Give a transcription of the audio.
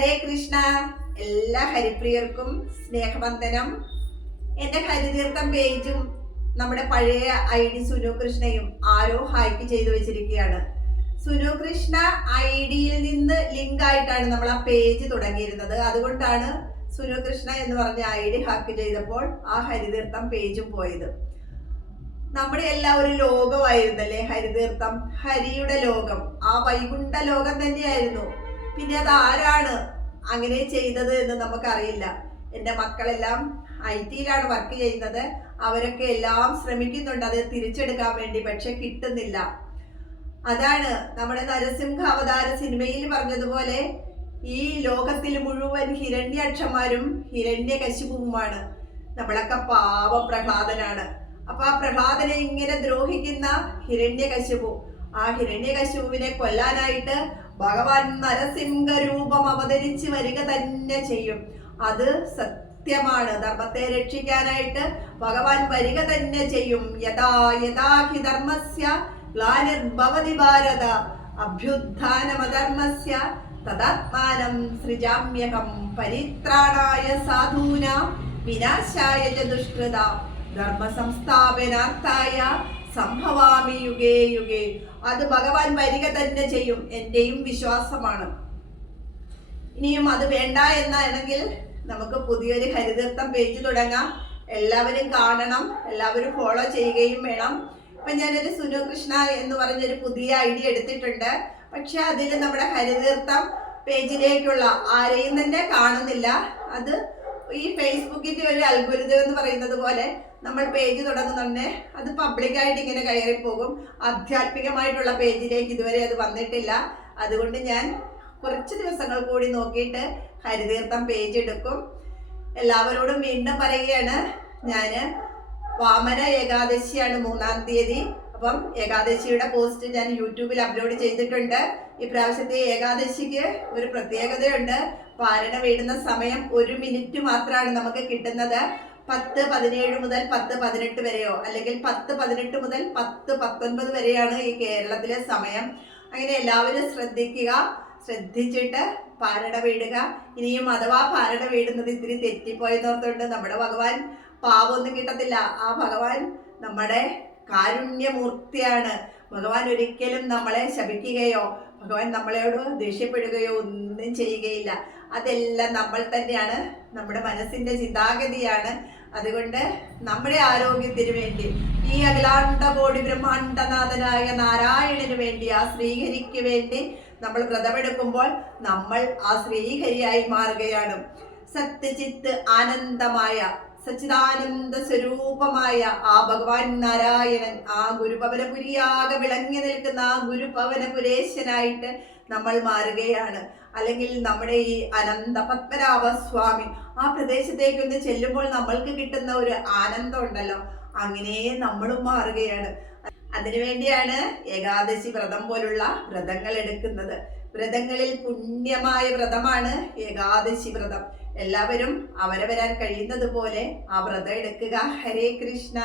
ഹരേ കൃഷ്ണ. എല്ലാ ഹരിപ്രിയർക്കും സ്നേഹവന്ദനം. എന്റെ ഹരിതീർത്ഥം പേജും നമ്മുടെ പഴയ ഐ ഡി സുനു കൃഷ്ണയും ആരോ ഹൈക്ക് ചെയ്തു വെച്ചിരിക്കുകയാണ്. സുനു കൃഷ്ണ ഐ ഡിയിൽ നിന്ന് ലിങ്ക് ആയിട്ടാണ് നമ്മൾ ആ പേജ് തുടങ്ങിയിരുന്നത്. അതുകൊണ്ടാണ് സുനു കൃഷ്ണ എന്ന് പറഞ്ഞ ഐ ഡി ഹാക്ക് ചെയ്തപ്പോൾ ആ ഹരിതീർത്ഥം പേജും പോയത്. നമ്മുടെ എല്ലാ ഒരു ലോകമായിരുന്നല്ലേ ഹരിതീർത്ഥം? ഹരിയുടെ ലോകം. ആ വൈകുണ്ഠ ലോകം തന്നെയായിരുന്നു. പിന്നെ അത് ആരാണ് അങ്ങനെ ചെയ്തത് എന്ന് നമുക്കറിയില്ല. എന്റെ മക്കളെല്ലാം ഐ ടിയിലാണ് വർക്ക് ചെയ്യുന്നത്. അവരൊക്കെ എല്ലാം ശ്രമിക്കുന്നുണ്ട്. അത് തിരിച്ചെടുക്കാൻ വേണ്ടി പക്ഷെ കിട്ടുന്നില്ല. അതാണ് നമ്മുടെ നരസിംഹ അവതാര സിനിമയിൽ പറഞ്ഞതുപോലെ ഈ ലോകത്തിൽ മുഴുവൻ ഹിരണ്യാക്ഷന്മാരും ഹിരണ്യകശിപുമാണ് നമ്മളൊക്കെ പാവ പ്രഹ്ലാദനാണ്. അപ്പൊ ആ പ്രഹ്ലാദനെ ഇങ്ങനെ ദ്രോഹിക്കുന്ന ഹിരണ്യകശിപു ആ ഹിരണ്യകശുവിനെ കൊല്ലാനായിട്ട് ഭഗവാൻ നരസിംഹ രൂപം അവതരിച്ച് വരിക തന്നെ ചെയ്യും. അത് സത്യമാണ്. ധർമ്മത്തെ രക്ഷിക്കാനായിട്ട് ഭഗവാൻ വരിക തന്നെ ചെയ്യും. യഥാ യഥാ ഹി ധർമ്മസ്യ ഗ്ലാനിർഭവതി ഭാരത അഭ്യുത്ഥാനമധർമ്മസ്യ തദാത്മാനം സൃജാമ്യഹം പരിത്രാണായ സാധൂന വിനാശായ ദുഷ്കൃത ധർമ്മ സംസ്ഥാപനാർത്ഥായ സംഭവാമി യുഗേ യുഗേ. അത് ഭഗവാൻ വരിക തന്നെ ചെയ്യും. എന്റെയും വിശ്വാസമാണ്. ഇനിയും അത് വേണ്ട എന്നാണെങ്കിൽ നമുക്ക് പുതിയൊരു ഹരിതീർത്ഥം പേജ് തുടങ്ങാം. എല്ലാവരും കാണണം. എല്ലാവരും ഫോളോ ചെയ്യുകയും വേണം. ഇപ്പൊ ഞാനൊരു സുനു കൃഷ്ണ എന്ന് പറഞ്ഞൊരു പുതിയ ഐഡിയ എടുത്തിട്ടുണ്ട്. പക്ഷെ അതിൽ നമ്മുടെ ഹരിതീർത്ഥം പേജിലേക്കുള്ള ആരെയും തന്നെ കാണുന്നില്ല. അത് ഈ ഫേസ്ബുക്കിന്റെ ഒരു അത്ഭുതം എന്ന് പറയുന്നത് പോലെ നമ്മൾ പേജ് തുടങ്ങുന്നുണ്ട് അത് പബ്ലിക്കായിട്ട് ഇങ്ങനെ കയറി പോകും. ആധ്യാത്മികമായിട്ടുള്ള പേജിലേക്ക് ഇതുവരെ അത് വന്നിട്ടില്ല. അതുകൊണ്ട് ഞാൻ കുറച്ച് ദിവസങ്ങൾ കൂടി നോക്കിയിട്ട് ഹരിതീർത്ഥം പേജ് എടുക്കും. എല്ലാവരോടും വീണ്ടും പറയുകയാണ് ഞാൻ വാമന ഏകാദശിയാണ് മൂന്നാം തീയതി. അപ്പം ഏകാദശിയുടെ പോസ്റ്റ് ഞാൻ യൂട്യൂബിൽ അപ്ലോഡ് ചെയ്തിട്ടുണ്ട്. ഇപ്രാവശ്യത്തെ പ്രാവശ്യത്തെ ഏകാദശിക്ക് ഒരു പ്രത്യേകതയുണ്ട്. പാരണ വീടുന്ന സമയം ഒരു മിനിറ്റ് മാത്രമാണ് നമുക്ക് കിട്ടുന്നത്. പത്ത് പതിനേഴ് മുതൽ പത്ത് പതിനെട്ട് വരെയോ? അല്ലെങ്കിൽ പത്ത് പതിനെട്ട് മുതൽ പത്ത് പത്തൊൻപത് വരെയാണ് ഈ കേരളത്തിലെ സമയം. അങ്ങനെ എല്ലാവരും ശ്രദ്ധിക്കുക ശ്രദ്ധിച്ചിട്ട് പാരട വീടുക. ഇനിയും അഥവാ പാരട വീടുന്നത് ഇത്തിരി തെറ്റിപ്പോയെന്നോർത്തുകൊണ്ട് നമ്മുടെ ഭഗവാൻ പാവമൊന്നും കിട്ടത്തില്ല. ആ ഭഗവാൻ നമ്മുടെ കാരുണ്യമൂർത്തിയാണ്. ഭഗവാൻ ഒരിക്കലും നമ്മളെ ശപിക്കുകയോ ഭഗവാൻ നമ്മളോട് ദേഷ്യപ്പെടുകയോ ഒന്നും ചെയ്യുകയില്ല. അതെല്ലാം നമ്മൾ തന്നെയാണ്. നമ്മുടെ മനസ്സിന്റെ ചിന്താഗതിയാണ്. അതുകൊണ്ട് നമ്മുടെ ആരോഗ്യത്തിന് വേണ്ടി ഈ അഖിലാണ്ട കോടി ബ്രഹ്മാണ്ടനാഥനായ നാരായണന് വേണ്ടി ആ ശ്രീഹരിക്ക് വേണ്ടി നമ്മൾ വ്രതമെടുക്കുമ്പോൾ നമ്മൾ ആ ശ്രീഹരിയായി മാറുകയാണ്. സത്യചിത്ത് ആനന്ദമായ സച്ചിദാനന്ദ സ്വരൂപമായ ആ ഭഗവാൻ നാരായണൻ ആ ഗുരുഭവനപുരിയാകെ വിളങ്ങി നിൽക്കുന്ന ആ ഗുരുഭവനപുരേശനായിട്ട് നമ്മൾ മാറുകയാണ്. അല്ലെങ്കിൽ നമ്മുടെ ഈ അനന്ത പത്മനാഭ സ്വാമി ആ പ്രദേശത്തേക്ക് ഒന്ന് ചെല്ലുമ്പോൾ നമ്മൾക്ക് കിട്ടുന്ന ഒരു ആനന്ദം ഉണ്ടല്ലോ. അങ്ങനെ നമ്മളും മാറുകയാണ്. അതിനുവേണ്ടിയാണ് ഏകാദശി വ്രതം പോലുള്ള വ്രതങ്ങൾ എടുക്കുന്നത്. വ്രതങ്ങളിൽ പുണ്യമായ വ്രതമാണ് ഏകാദശി വ്രതം. എല്ലാവരും അവരവരാൻ കഴിയുന്നത് പോലെ ആ വ്രതം എടുക്കുക. ഹരേ കൃഷ്ണ.